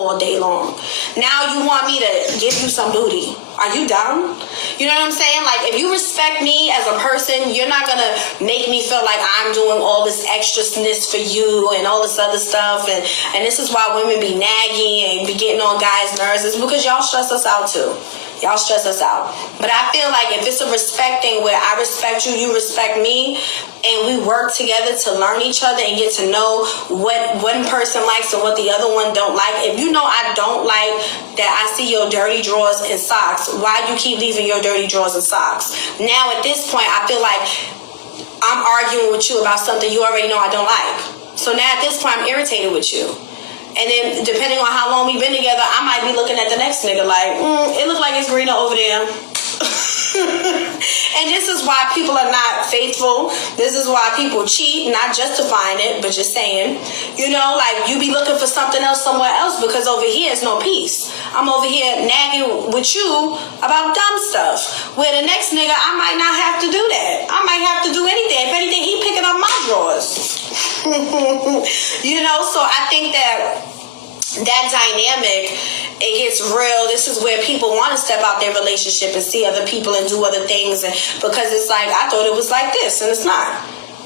all day long. Now you want me to give you some booty. Are you dumb? You know what I'm saying? Like, if you respect me as a person, you're not gonna make me feel like I'm doing all this extraness for you and all this other stuff. And this is why women be nagging and be getting on guys' nerves. It's because y'all stress us out too. Y'all stress us out. But I feel like if it's a respect thing where I respect you, you respect me, and we work together to learn each other and get to know what one person likes and what the other one don't like. If you know I don't like that I see your dirty drawers and socks, why you keep leaving your dirty drawers and socks? Now at this point, I feel like I'm arguing with you about something you already know I don't like. So now at this point, I'm irritated with you. And then, depending on how long we've been together, I might be looking at the next nigga like, it looks like it's greener over there. And this is why people are not faithful. This is why people cheat, not justifying it, but just saying. You know, like, you be looking for something else somewhere else because over here is no peace. I'm over here nagging with you about dumb stuff. Where the next nigga, I might not have to do that. I might have to do anything. If anything, he picking up my drawers. You know, so I think that dynamic, it gets real. This is where people want to step out their relationship and see other people and do other things, and because it's like, I thought it was like this and it's not.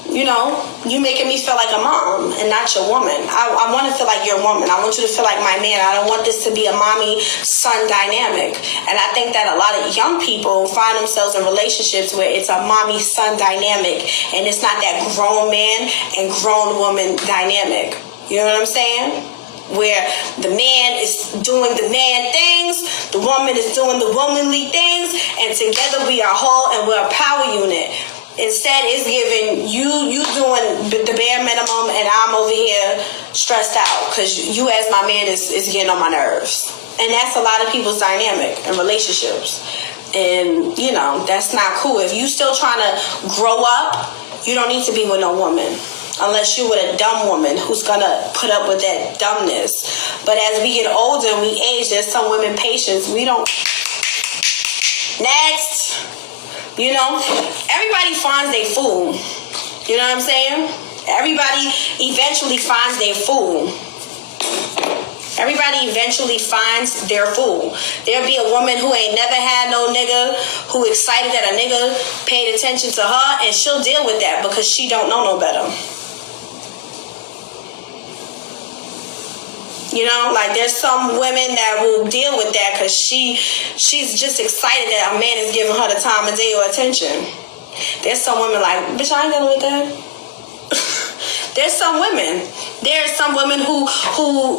You know, you making me feel like a mom and not your woman. I want to feel like your woman. I want you to feel like my man. I don't want this to be a mommy-son dynamic. And I think that a lot of young people find themselves in relationships where it's a mommy-son dynamic, and it's not that grown man and grown woman dynamic. You know what I'm saying? Where the man is doing the man things, the woman is doing the womanly things, and together we are whole and we're a power unit. Instead, it's giving you doing the bare minimum, and I'm over here stressed out because you as my man is getting on my nerves. And that's a lot of people's dynamic in relationships. And, you know, that's not cool. If you still trying to grow up, you don't need to be with no woman. Unless you're with a dumb woman who's going to put up with that dumbness. But as we get older and we age, there's some women patience. We don't... Next. You know, everybody finds their fool. You know what I'm saying? Everybody eventually finds their fool. Everybody eventually finds their fool. There'll be a woman who ain't never had no nigga, who excited that a nigga paid attention to her, and she'll deal with that because she don't know no better. You know, like, there's some women that will deal with that because she's just excited that a man is giving her the time of day or attention. There's some women like, bitch, I ain't dealing with that. There's some women who,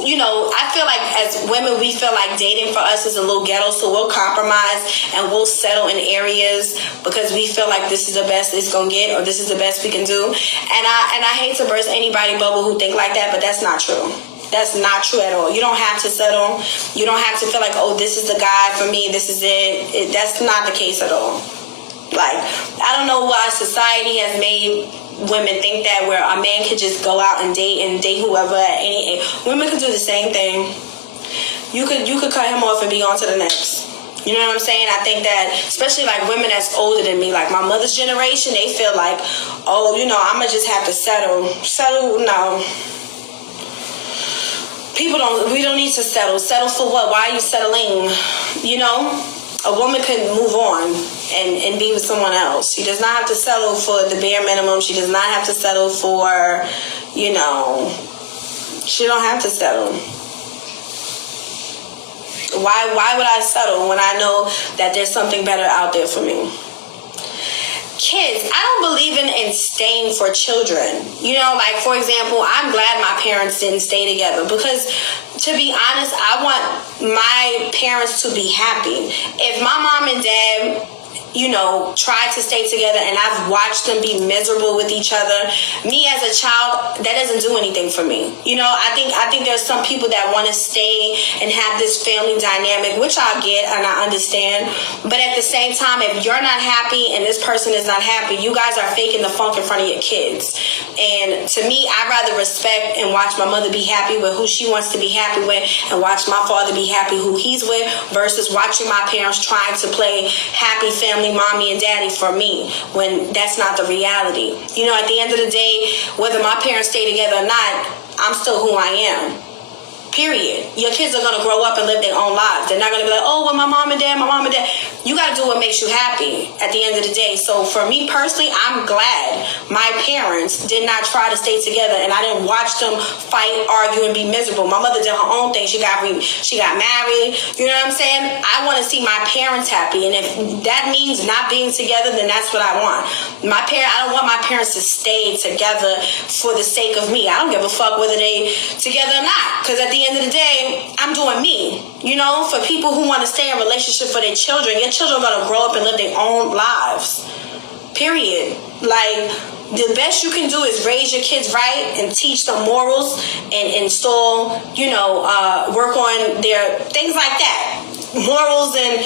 you know, I feel like as women, we feel like dating for us is a little ghetto, so we'll compromise and we'll settle in areas because we feel like this is the best it's gonna get, or this is the best we can do. And I hate to burst anybody's bubble who think like that, but that's not true. That's not true at all. You don't have to settle. You don't have to feel like, oh, this is the guy for me, this is it. That's not the case at all. Like, I don't know why society has made women think that where a man could just go out and date whoever at any age. Women could do the same thing. You could cut him off and be on to the next. You know what I'm saying? I think that, especially like women that's older than me, like my mother's generation, they feel like, oh, you know, I'm going to just have to settle. Settle, no. We don't need to settle. Settle for what? Why are you settling? You know, a woman can move on and be with someone else. She does not have to settle for the bare minimum. She does not have to settle for, you know, she don't have to settle. Why would I settle when I know that there's something better out there for me? Kids, I don't believe in staying for children. You know, like, for example, I'm glad my parents didn't stay together because, to be honest, I want my parents to be happy. If my mom and dad, you know, tried to stay together and I've watched them be miserable with each other, me as a child, that doesn't do anything for me. You know, I think there's some people that want to stay and have this family dynamic, which I get and I understand. But at the same time, if you're not happy and this person is not happy, you guys are faking the funk in front of your kids. And to me, I'd rather respect and watch my mother be happy with who she wants to be happy with and watch my father be happy who he's with versus watching my parents trying to play happy family mommy and daddy for me when that's not the reality. You know, at the end of the day, whether my parents stay together or not, I'm still who I am. Period. Your kids are going to grow up and live their own lives. They're not going to be like, oh, well, my mom and dad. You got to do what makes you happy at the end of the day. So for me personally, I'm glad my parents did not try to stay together, and I didn't watch them fight, argue, and be miserable. My mother did her own thing. She got married. You know what I'm saying? I want to see my parents happy, and if that means not being together, then that's what I want. I don't want my parents to stay together for the sake of me. I don't give a fuck whether they together or not, because at the end of the day, I'm doing me. You know, for people who want to stay in a relationship for their children, your children are going to grow up and live their own lives. Period. Like, the best you can do is raise your kids right and teach them morals and install, work on their things like that. Morals and,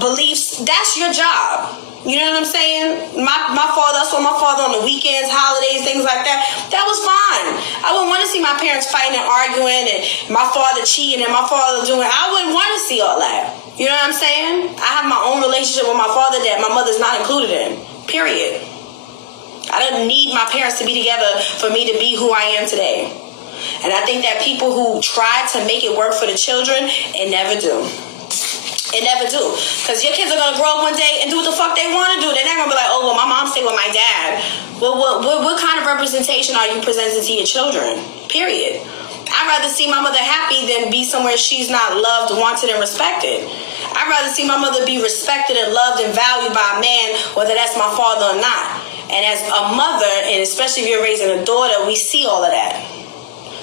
beliefs. That's your job. You know what I'm saying? I saw my father on the weekends, holidays, things like that. That was fine. I wouldn't want to see my parents fighting and arguing and my father cheating and my father doing. I wouldn't want to see all that. You know what I'm saying? I have my own relationship with my father that my mother's not included in. Period. I didn't need my parents to be together for me to be who I am today. And I think that people who try to make it work for the children, it never do. It never do. Because your kids are going to grow up one day and do what the fuck they want to do. They're not going to be like, oh, well, my mom stayed with my dad. Well, what kind of representation are you presenting to your children? Period. I'd rather see my mother happy than be somewhere she's not loved, wanted, and respected. I'd rather see my mother be respected and loved and valued by a man, whether that's my father or not. And as a mother, and especially if you're raising a daughter, we see all of that.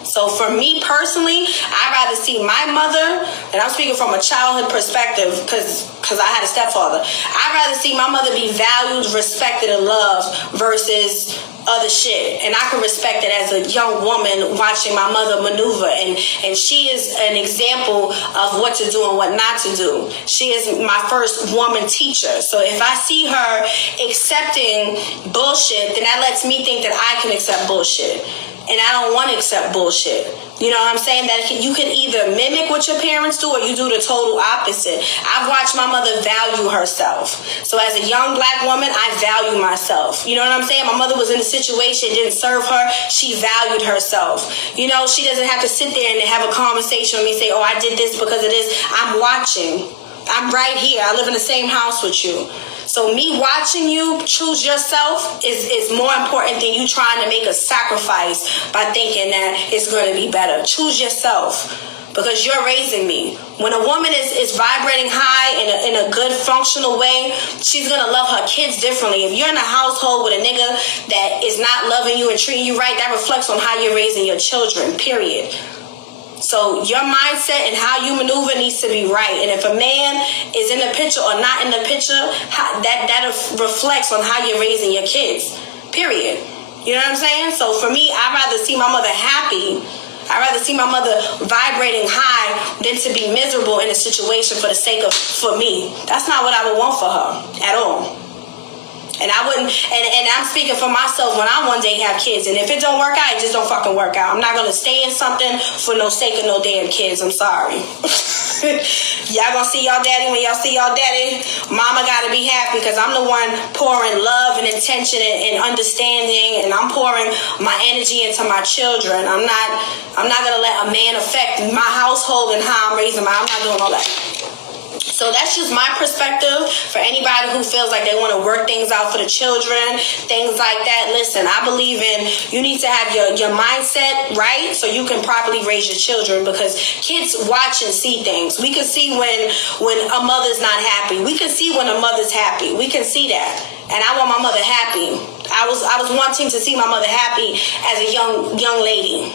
So for me personally, I'd rather see my mother, and I'm speaking from a childhood perspective because I had a stepfather. I'd rather see my mother be valued, respected, and loved versus other shit. And I can respect it as a young woman watching my mother maneuver. And she is an example of what to do and what not to do. She is my first woman teacher. So if I see her accepting bullshit, then that lets me think that I can accept bullshit. And I don't want to accept bullshit. You know what I'm saying? That you can either mimic what your parents do or you do the total opposite. I've watched my mother value herself. So as a young black woman, I value myself. You know what I'm saying? My mother was in a situation, didn't serve her. She valued herself. You know, she doesn't have to sit there and have a conversation with me and say, oh, I did this because of this. I'm watching. I'm right here. I live in the same house with you. So me watching you choose yourself is more important than you trying to make a sacrifice by thinking that it's going to be better. Choose yourself because you're raising me. When a woman is vibrating high in a good functional way, she's going to love her kids differently. If you're in a household with a nigga that is not loving you and treating you right, that reflects on how you're raising your children, period. So your mindset and how you maneuver needs to be right. And if a man is in the picture or not in the picture, that reflects on how you're raising your kids. Period. You know what I'm saying? So for me, I'd rather see my mother happy. I'd rather see my mother vibrating high than to be miserable in a situation for me. That's not what I would want for her at all. And I wouldn't, and I'm speaking for myself when I one day have kids. And if it don't work out, it just don't fucking work out. I'm not going to stay in something for no sake of no damn kids. I'm sorry. Y'all gonna see y'all daddy when y'all see y'all daddy. Mama gotta be happy because I'm the one pouring love and intention and understanding, and I'm pouring my energy into my children. I'm not gonna let a man affect my household and how I'm raising I'm not doing all that. So that's just my perspective for anybody who feels like they want to work things out for the children, things like that. Listen, I believe in you need to have your mindset right so you can properly raise your children, because kids watch and see things. We can see when a mother's not happy. We can see when a mother's happy. We can see that. And I want my mother happy. I was wanting to see my mother happy as a young lady.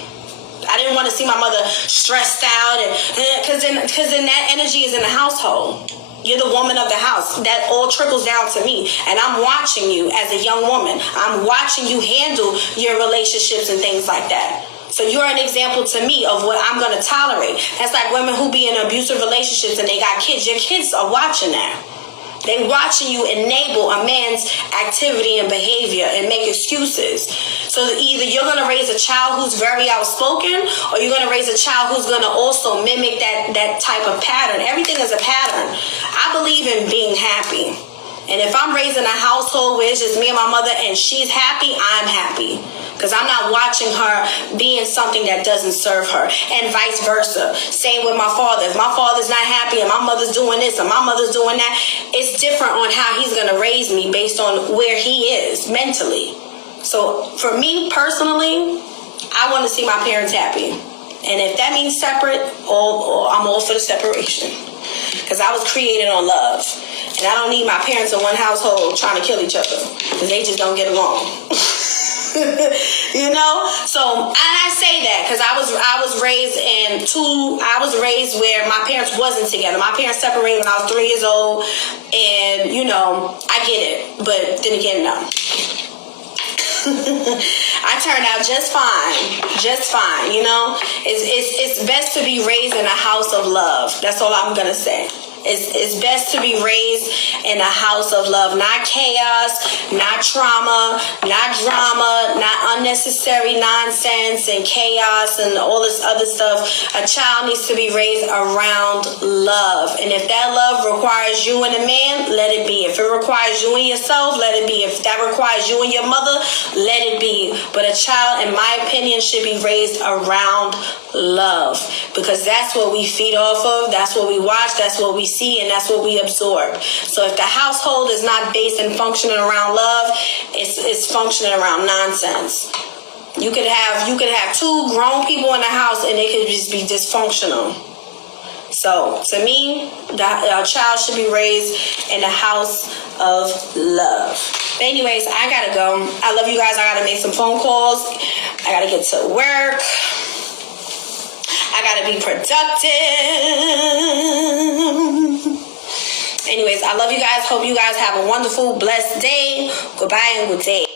I didn't want to see my mother stressed out, and because then that energy is in the household. You're the woman of the house. That all trickles down to me, and I'm watching you as a young woman. I'm watching you handle your relationships and things like that. So you're an example to me of what I'm going to tolerate. That's like women who be in abusive relationships and they got kids. Your kids are watching that. They watching you enable a man's activity and behavior and make excuses. So either you're going to raise a child who's very outspoken, or you're going to raise a child who's going to also mimic that type of pattern. Everything is a pattern. I believe in being happy. And if I'm raising a household where it's just me and my mother and she's happy, I'm happy. Because I'm not watching her being something that doesn't serve her. And vice versa. Same with my father. If my father's not happy and my mother's doing this and my mother's doing that, it's different on how he's going to raise me based on where he is mentally. So for me personally, I want to see my parents happy. And if that means separate, I'm all for the separation. Because I was created on love. And I don't need my parents in one household trying to kill each other. Because they just don't get along. You know? So, and I say that because I was raised where my parents wasn't together. My parents separated when I was 3 years old. And, you know, I get it. But then again, no. I turned out just fine, you know. It's best to be raised in a house of love. That's all I'm gonna say. It's best to be raised in a house of love, not chaos, not trauma, not drama, not unnecessary nonsense and chaos and all this other stuff. A child needs to be raised around love. And if that love requires you and a man, let it be. If it requires you and yourself, let it be. If that requires you and your mother, let it be. But a child, in my opinion, should be raised around love, because that's what we feed off of, that's what we watch, that's what we see, and that's what we absorb. So if the household is not based and functioning around love, it's functioning around nonsense. You could have two grown people in the house and they could just be dysfunctional. So to me, a child should be raised in a house of love. But anyways, I gotta go. I love you guys. I gotta make some phone calls. I gotta get to work. I gotta be productive. Anyways, I love you guys. Hope you guys have a wonderful, blessed day. Goodbye and good day.